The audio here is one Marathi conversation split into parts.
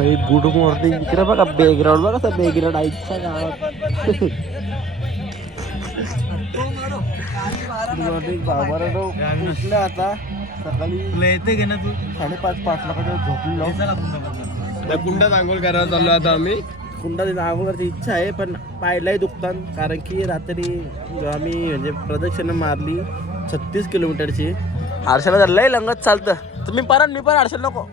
भाई गुड मॉर्निंग. इकडे बघा बॅकग्राऊंड बघा असं बॅकग्राऊंड आईच्या गावात. Good morning Babarao. उठले आता सकाळी येते घे ना तू 5:30 ला झोपलो. कुंडात आंघोळ करायला चाललो आता आम्ही. कुंडात आंघोळ करायची इच्छा आहे पण पायलाही दुखतात कारण की रात्री आम्ही म्हणजे प्रदक्षिणा मारली 36 किलोमीटरची. हर्षाला तर लय लंगत चालतं. तुम्ही पण मी पण हर्षल नको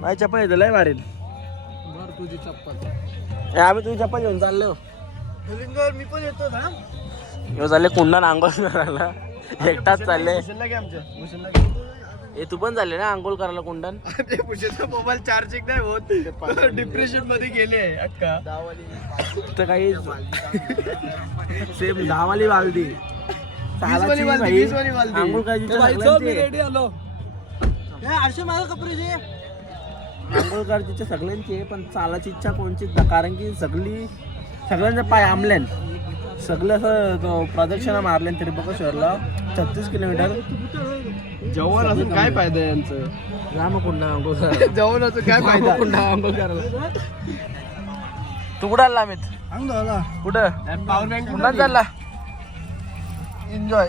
नाही चप्पल येतं लय मारेल. तुझी चप्पल आम्ही तुझी चप्पल घेऊन चाललो. मी पण येतो ना. चालले कुंडात आंघोळ करायला. एकटाच चालले. हे तू पण झाले ना आंघोळ करायला कुंडन. मोबाईल चार्जिंग नाही होत. डिप्रेशन मध्ये गेले अक्का. तर काही सेम दहावाली बालदी आंघोळ करायची आंघोळ करायची सगळ्यांची पण चालायची इच्छा कोणचीच ना कारण की सगळ्यांचा पाय आंबल्यान सगळं असं प्रदक्षिणा मारल्या तरी बघा शहरला 36 किलोमीटर. जवळ असून काय फायदा यांचं. रामकुंडा आंघोळ करायला जवळ असून काय फायदा. कुंडा आंघोळ करायला. तू कुठं आला अमित. कुठं पॉवर बँक कुंडात चालला. एन्जॉय.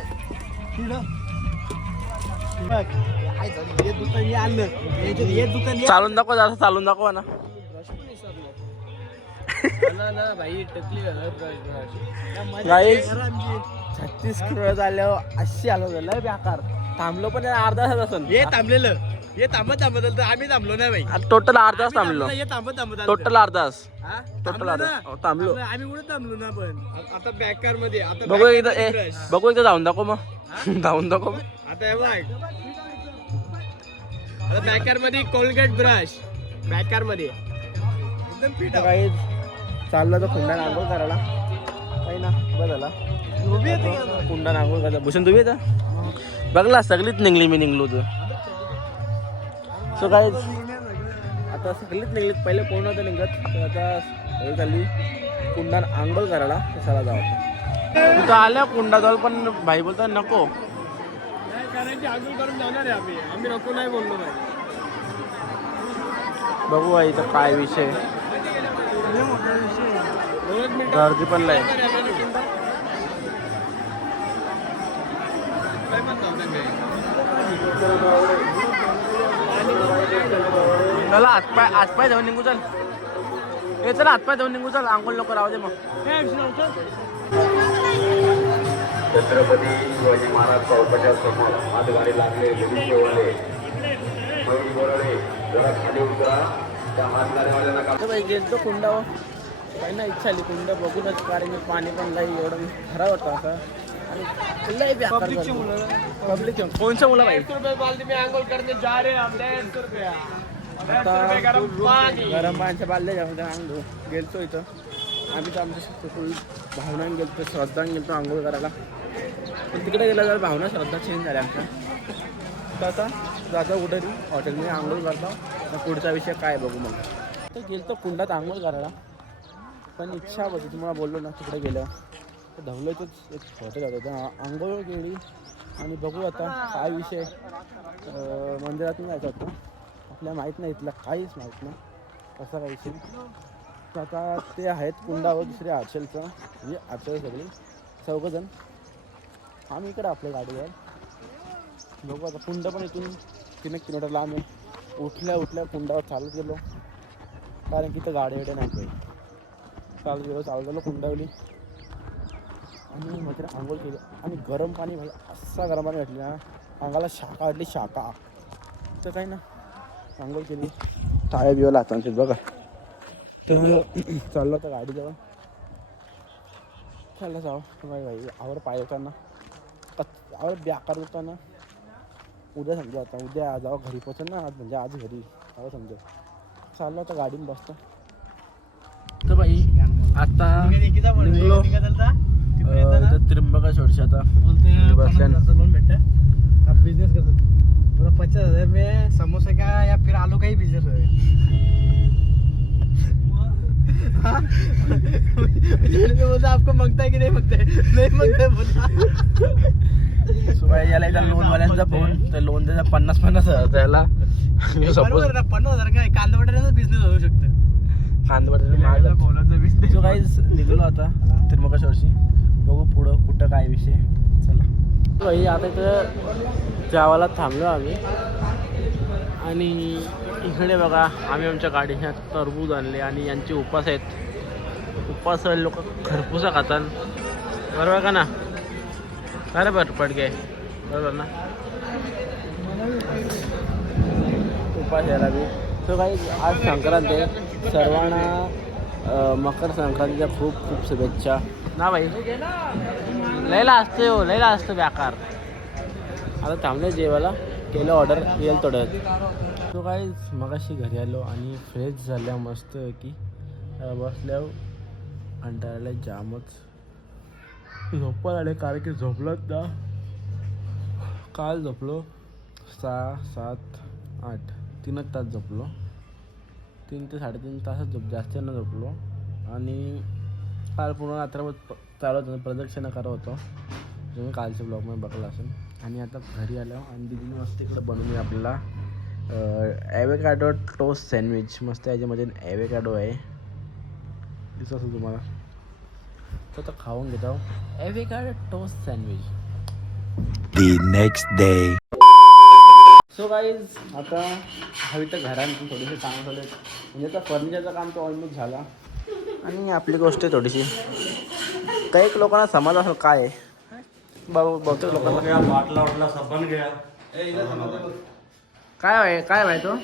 चालून दाखव जरा चालून दाखवा ना. भाई टकली 36 किलो झाल्यावर अशी आलो झालं बेकार. थांबलो पण अर्धा तास असेल. हे थांबलेलं हे थांबत आम्ही थांबलो नाही भाई. टोटल अर्धा तास थांबलो. हे थांबत टोटल अर्धा तास. टोटल अर्धा थांबलो. आम्ही कुठे थांबलो ना पण आता बॅकर मध्ये. आता बघू एकदा बघू एकदा जाऊन दाखव मग. जाऊन दाखव आता हे बघ. आता बॅकर मध्ये कोलगेट ब्रश बॅकर मध्ये एकदम फिट. काही चाललं तर कुंडात आंघोळ करायला काही ना बरं झाला. कुंडात आंघोळ करायला भूषण तुम्ही येतं बघला सगळीच निघली मी निघलो होतो. सो काय आता सगळीच निघलीत. पहिले कोण होतं निघत तर आता सगळी चालली कुंडात आंघोळ करायला कशाला जावं. तिथं आल्या कुंडाजवळ पण भाई बोलतो नको. कारण की आंघोळ करून जाणार आहे आम्ही नको नाही बोललो नाही. बघू भाई इथं काय विषय. गर्दी पण लय. चला हातपाय जाऊन निघू चल. हे चला हातपाय जाऊन निघू चल. आंघोळ नको राहू दे मग. छत्रपती शिवाजी महाराज चौकाच्या समोर आज गाडी लागले. जरा खाली उतरा. त्या हातगाडीवाल्यांना गेलतो कुंडावर काही ना इच्छा आली कुंड बघूनच कारण की पाणी पण काही एवढं खराब होतं असं. आणि लय पब्लिक कोणच्या मुलं पाहिजे में आंघोळ करने जा रहे हम. 150 रुपया गरम पाणी. गरम पाण्याच्या बादल्या जाऊन गेलतो इथं आम्ही तर आमच्या फुल भावनाने गेलतो श्रद्धाने गेलतो आंघोळ करायला. पण तिकडे गेला जर भावना श्रद्धा चेंज झाल्या आमच्या. तर आता जातो कुठे हॉटेलमध्ये आंघोळ करतो. पुढचा विषय काय बघू मग. तर गेलतो कुंडात आंघोळ करायला पण इच्छा होती तुम्हाला बोललो ना तिकडे गेलं तर धवलं एक हॉटेल होतं. आंघोळ गेली आणि बघू आता काय विषय. मंदिरात जायचं होतं आपल्याला माहीत नाही इथलं काहीच माहीत नाही कसा काय विषय. तर आता ते आहेत कुंडावर दुसरे हर्षलचं म्हणजे हर्षल सगळी चौघंजण आम्ही इकडं आपल्या गाडीवर बघू. आता कुंड पण इथून 3 किलोमीटर लांब आहे. उठल्या कुंडावर चालत गेलो कारण की इथं गाडी वेड्या नाही पाहिजे. चालत गेलो कुंडावली आणि मग तिला आंघोळ केली आणि गरम पाणी भाई असा गरम पाणी वाटली ना अंगाला शाखा वाटली शाखा. तर काही ना आंघोळ केली टाळ्या बिवा लातांचे बघा. तर चाललं होतं गाडीजवळ चाललं जावं भाई आवर पाय होताना आवर बेकार होताना. उद्या समजा आता उद्या जावं घरी पोचन ना आज म्हणजे आज घरी जावं समजा. चाललं होतं गाडीनं बसतं. तर भाई आता निघलो त्र्यंबकेश्वरची आता बिजनेस करतो. 50,000 में समोसे का या फिर आलू का ही बिजनेस हो. आपको मागता है की नाही मागताय. नाही मागताय बोला. याला एकदा लोनवाल्यांचा फोन तर लोन त्याचा 50,000 त्याला सपोज बरोबर ना, 50,000 काय कांदा बटाट्याचा बिझनेस होऊ शकतो. सो काहीच निघलो आता त्र्यंबकेश्वरची. बघू पुढं कुठं काय विषय. चला भाई आता इथं गावाला थांबलो आम्ही आणि इकडे बघा आम्ही आमच्या गाडीच्या टरबूज आणले आणि यांचे उपास आहेत. उपास लोक खरपूसा खातात बरोबर का ना. अरे बरं पडके बरोबर ना उपास यायला बी. सो काही आज संक्रांत आहे सर्वांना मकर संक्रांतीच्या खूप खूप शुभेच्छा ना भाई. लयला असते हो लयला असतं बेकार. आता थांबलं जेवायला केलं ऑर्डर येईल थोडं. तो काही मगाशी घरी आलो आणि फ्रेश झाल्या मस्त की बसल्यावर कंटाळले जामच झोपायला आले कारण की झोपलोच ना. काल झोपलो 6, 7, 8 3च तास झोपलो. 3 ते 3.5 तासच जास्त न झोपलो आणि काल पूर्ण रात्रभर चालू होतं प्रदक्षिणा करत होतो. तुम्ही कालच्या ब्लॉगमध्ये बघला असेल. आणि आता घरी आलो आणि दिदीने मस्त इकडं बनवून आपल्याला ॲव्होकॅडो टोस्ट सँडविच मस्त. याच्यामध्ये ॲव्होकॅडो आहे दिसत असेल तुम्हाला. तर आता खाऊन घेतो avocado toast sandwich. The next day. So guys आता हवी तर घरांतून थोडेसे काम झाले म्हणजे आता फर्निचरचं काम तो ऑलमोस्ट झाला आणि आपली गोष्ट आहे थोडीशी. काही लोकांना समज असेल काय आहे बहुतेक लोकांना काय माहिती तो.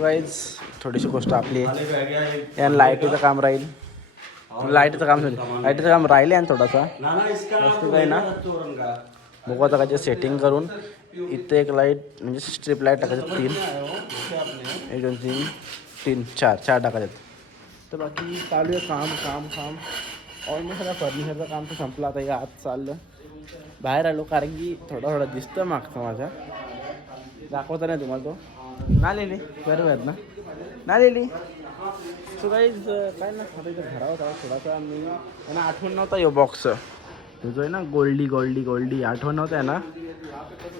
गाईज थोडीशी गोष्ट आपली आहे. या लाईटीचं काम राहील. लाईटीचं काम राहिले आणि थोडासा वस्तू काही ना बघू आता काय सेटिंग करून इथे एक लाईट म्हणजे स्ट्रीप लाईट टाकायचं 3 1 2 3 3 4 टाकायचं. तर बाकी चालू आहे काम ऑलमोस्ट आता फर्निचरचं काम तर संपलं. आता या आत चाललं बाहेर आलो कारण की थोडा दिसतं मागचं माझ्या दाखवता नाही तुम्हाला तो ना लिहिली बरोबर ना लिहिली. सो काहीच काय ना आता इथं घरा होता थोडासा मी त्यांना आठवण नव्हता यो बॉक्स जो आहे ना गोल्डी आठवण नव्हतं आहे ना.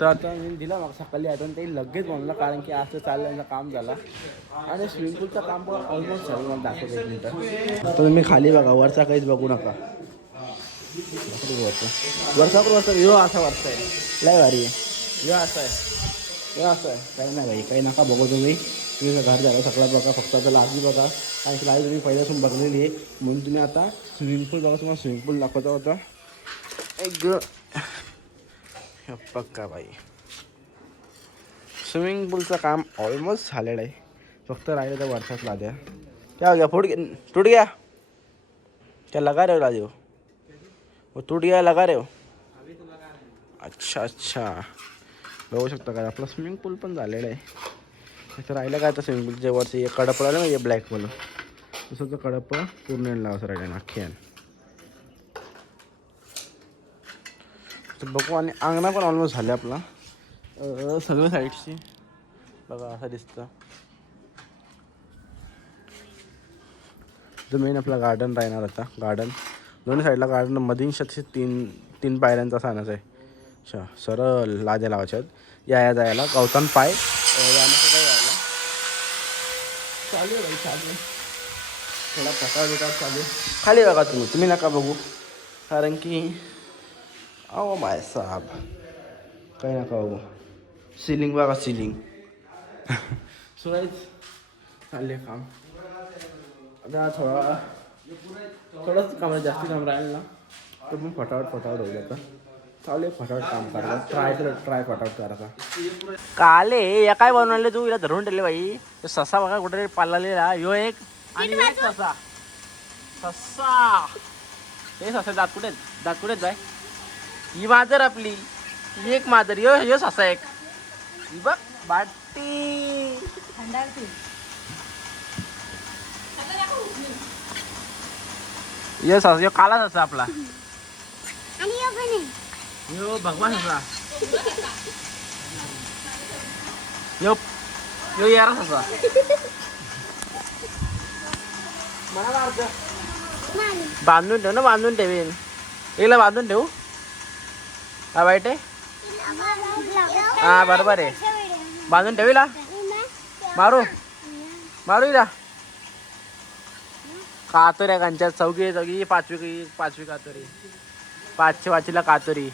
तर आता मी दिला मग सकाळी आठवण ते लगेच म्हणलं कारण की असं चाललं यांचं काम झालं आणि स्विमिंग पूलचं काम पण ऑलमोस्ट झालं. मला दाखवतो 1 मिनिट. तर तुम्ही खाली बघा वरचा काहीच बघू नका. वरचा यो असा वरचा आहे लय भारी आहे. यो असं आहे काही नाही भाई काही नका बघू तुम्ही घर झालं सगळं बघा फक्त आता लादी बघा कारण की लादी तुम्ही पहिल्यापासून बघलेली आहे म्हणून तुम्ही आता स्विमिंग पूल बघा. तुम्हाला स्विमिंग पूल दाखवता होता एक पक्का भाई. स्विमिंग पूलचं काम ऑलमोस्ट झालेलं आहे फक्त राहिलं तर वरच्याच लाद्या. क्या हो गया टूट गया क्या लगा रहे हो लादी वो टूट गया लगा रहे हो. अच्छा बघू शकता काय आपलं स्विमिंग पूल पण झालेलं आहे. असं राहिलं काय तर स्विमिंग पूलच्या वरचं एक कडप राहिलं ना ब्लॅक म्हणून तसं कडप पूर्ण लावायचं राहिलं ना अख्ख्यान. तर बघू आणि अंगणा पण ऑलमोस्ट झालं आपला सगळ्या साईडची बघा असं दिसतं. जो मेन आपला गार्डन राहणार आता गार्डन दोन्ही साईडला गार्डन मधीन 3 पायऱ्यांचा सानाचं आहे. अच्छा सरळ लाद्या लावायच्यात या जायला गवतान पाय यायला चालू आहे भाई चालू थोडा प्रकार चालू खाली बघा तुम्ही नका बघू कारण की अहो माय साहेब काही नका बघू. सिलिंग बघा सिलिंग सुराईच चालले काम. आता थोडंच काम जास्त काम राहील ना तर मग फटाफट होईल. आता चालू आहे फटाफट काम करायला ट्राय फटाफट करायचा. काले या काय बनवले तू इला धरून ठेवले बाई. ससा बघा कुठे पाळलेला यो एक आणि एक ससा हे ससा दात कुठे जाय ही मांजर आपली ही एक मांजर यो ससा एक ही बघ बाटी यो ससा यो काला ससा आपला यो भगवान ससा यो यारा ससा बांधून ठेव ना बांधून ठेवीन एकला बांधून ठेवू हा वाईट आहे हा बरोबर आहे. बांधून ठेवीला मारू मारू का कातोऱ्या कांच्या चौघी पाचवी कातोरी 5वी 5वीला कातोरी